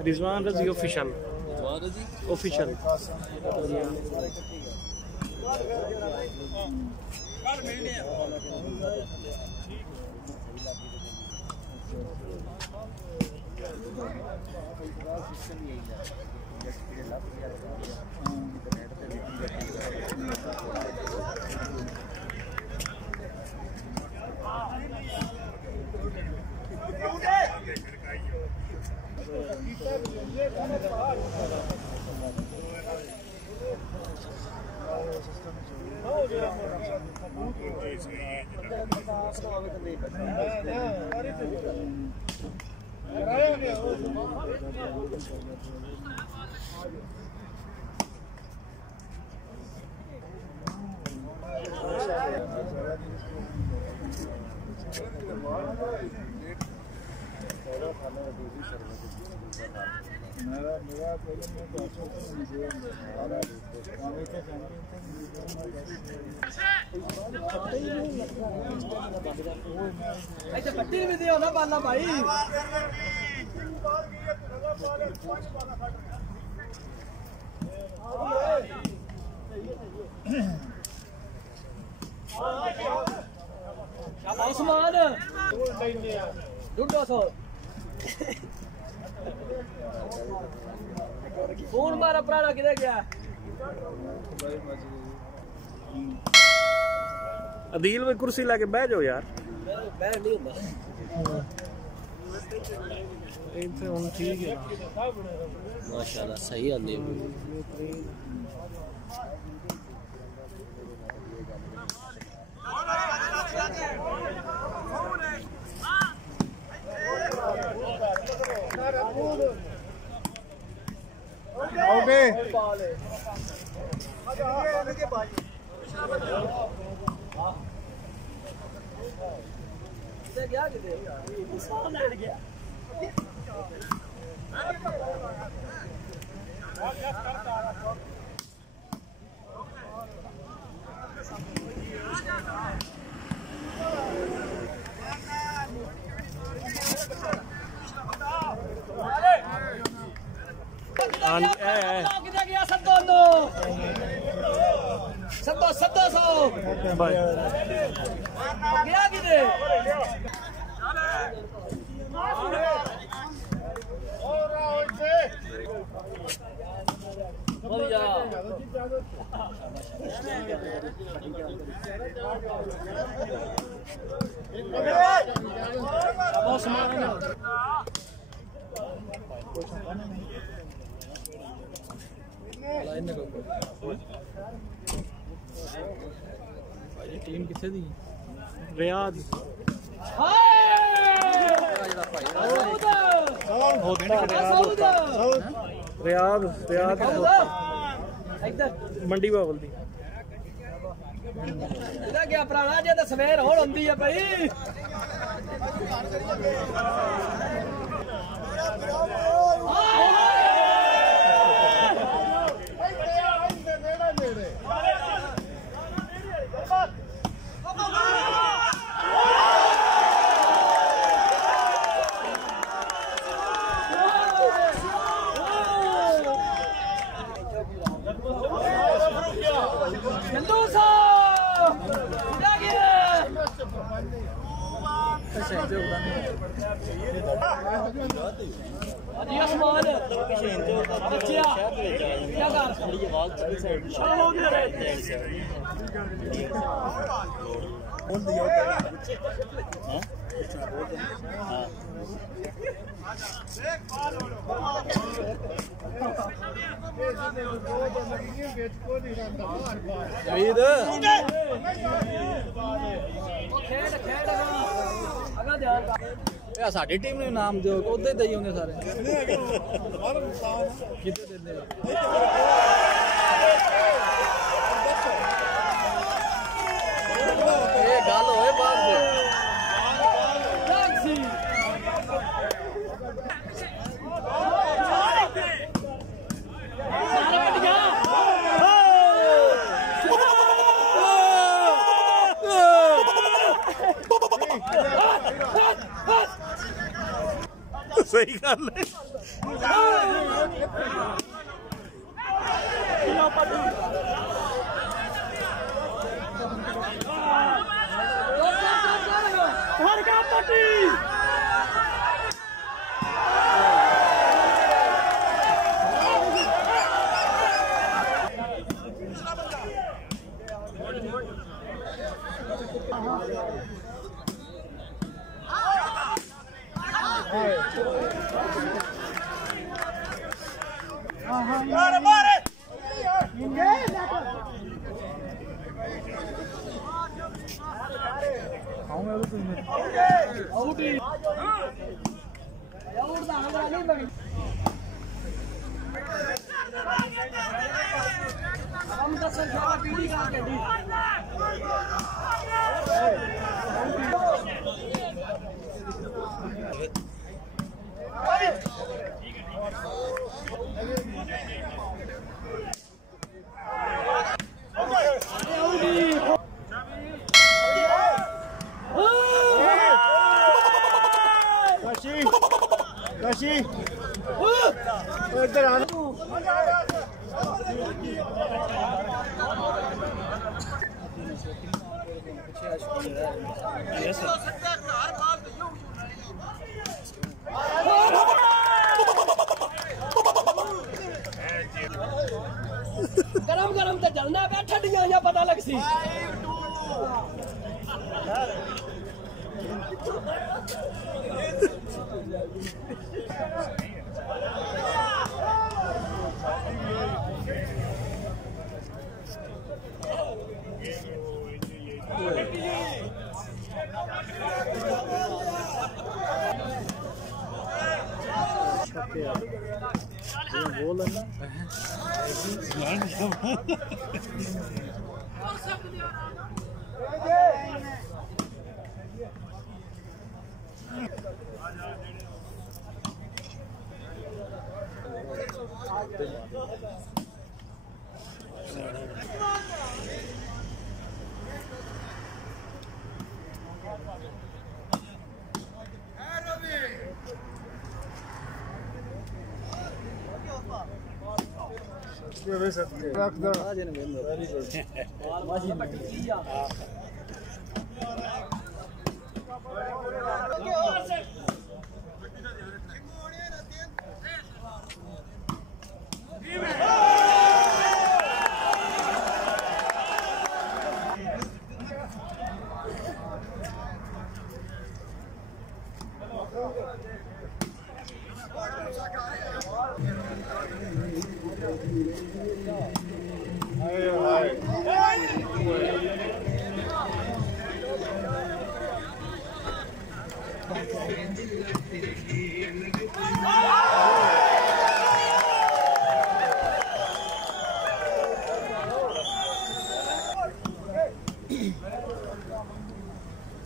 रिजवान रजी official official पट्टी भी दियो ना बाला भाई आसमान ढूंढो सो फोन मारा पुराना किधर गया अदील में कुर्सी लाके बैठ जाओ यार बैठ नहीं होता ठीक है माशाल्लाह सही आंदी ओके क्या किधर गया किधर गया सब दोनों सब सो गया किधर टीम किसे दी रियाद रियाद रियाद मंडी बाबल दी क्या पुराना जे तो सवेर होड़ होंदी है भाई साडी टीम ने नाम दो उधर दई होने सारे कितने देने ये गाल होए बाहर से कर ले काशी इधर आना गरम गरम तो जलना पे ठंडियां या पता लग सी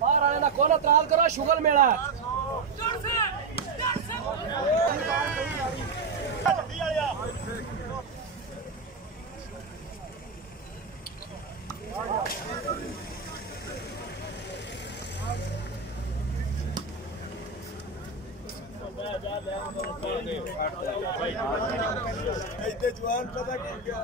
बाहर आने ना कौन एतराज करो शुगर मेला जवान पता क्या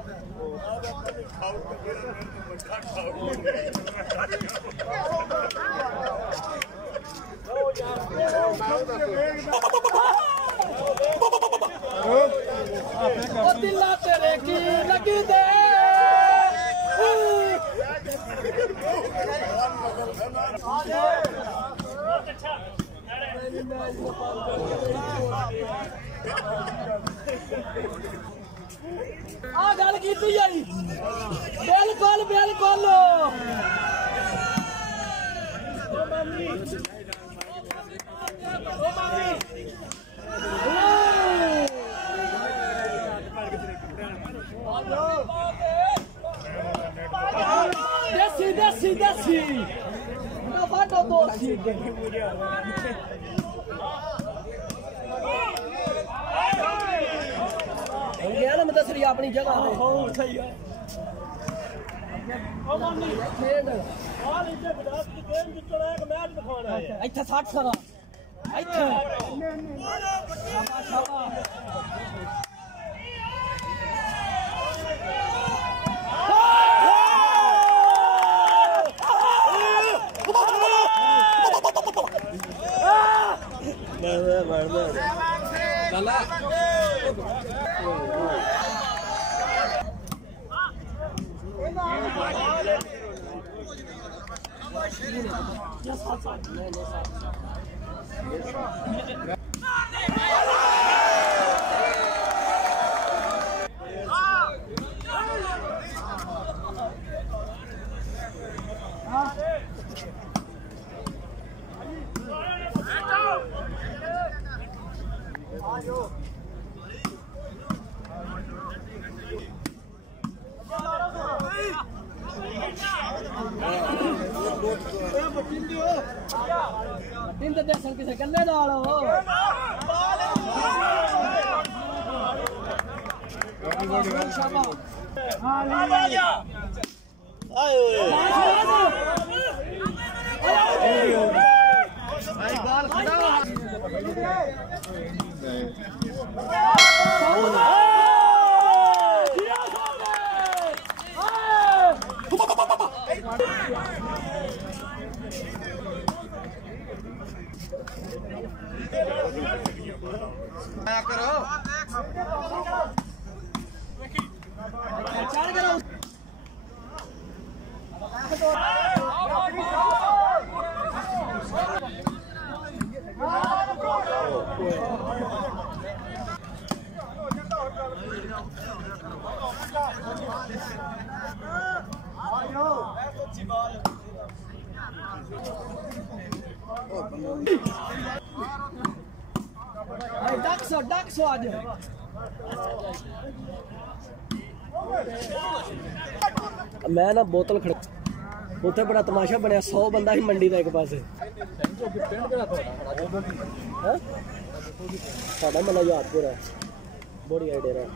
दिला तेरे की लगी दे आ गल की बिल्कुल बिल्कुल देसी देसी देसी ना फाटो तो गया ना मतलब सरी अपनी जगह सही है इतना 60 सारा तीन तो दर्शन किसे कल्ले डालो डाक्सो आज मैं ना बोतल खड़ उत्थे बड़ा तमाशा बनया 100 बंदा ही मंडी का एक पासे साडा मना यादपुर है बड़ी आइडिया है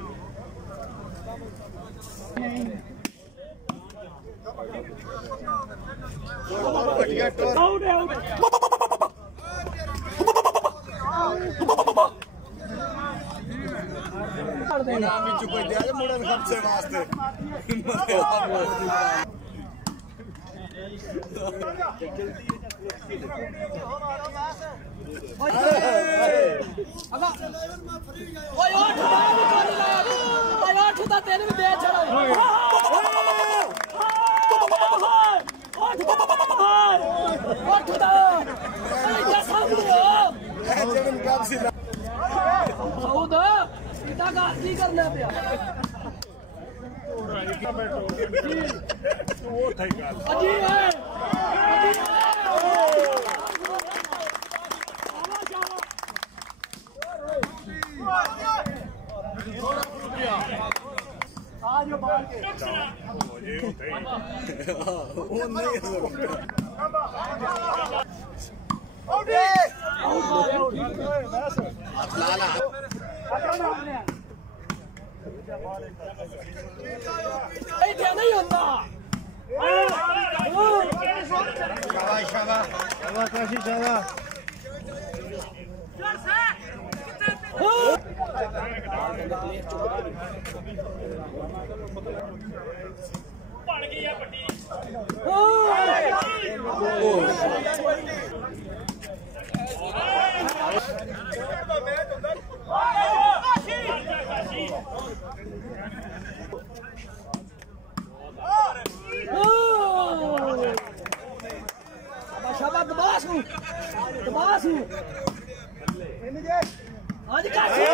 करना पिया नहीं होता शाबाश काशी शाबाश पड़ गई है पट्टी शाबाश दबास हूँ आज काशी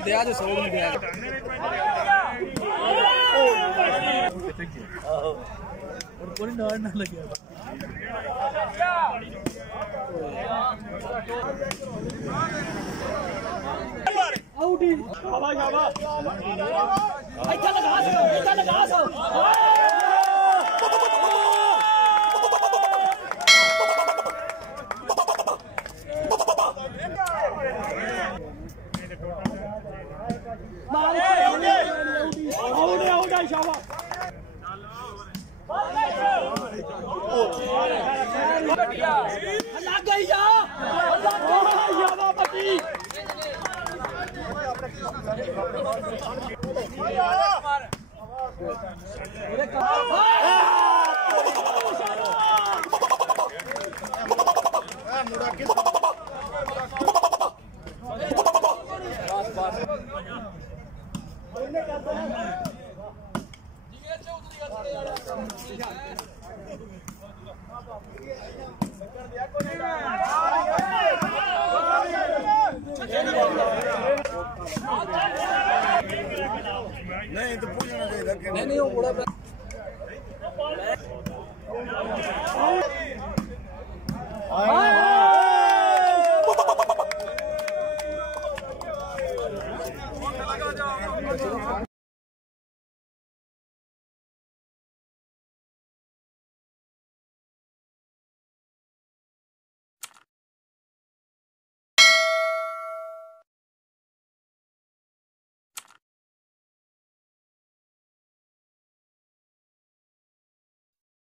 दिया जो सोल में दिया और कोई डर ना लगे आउट ही शाबाश शाबाश अच्छा लगा सो नहीं तो पूछना चाहिए नहीं वो बड़ा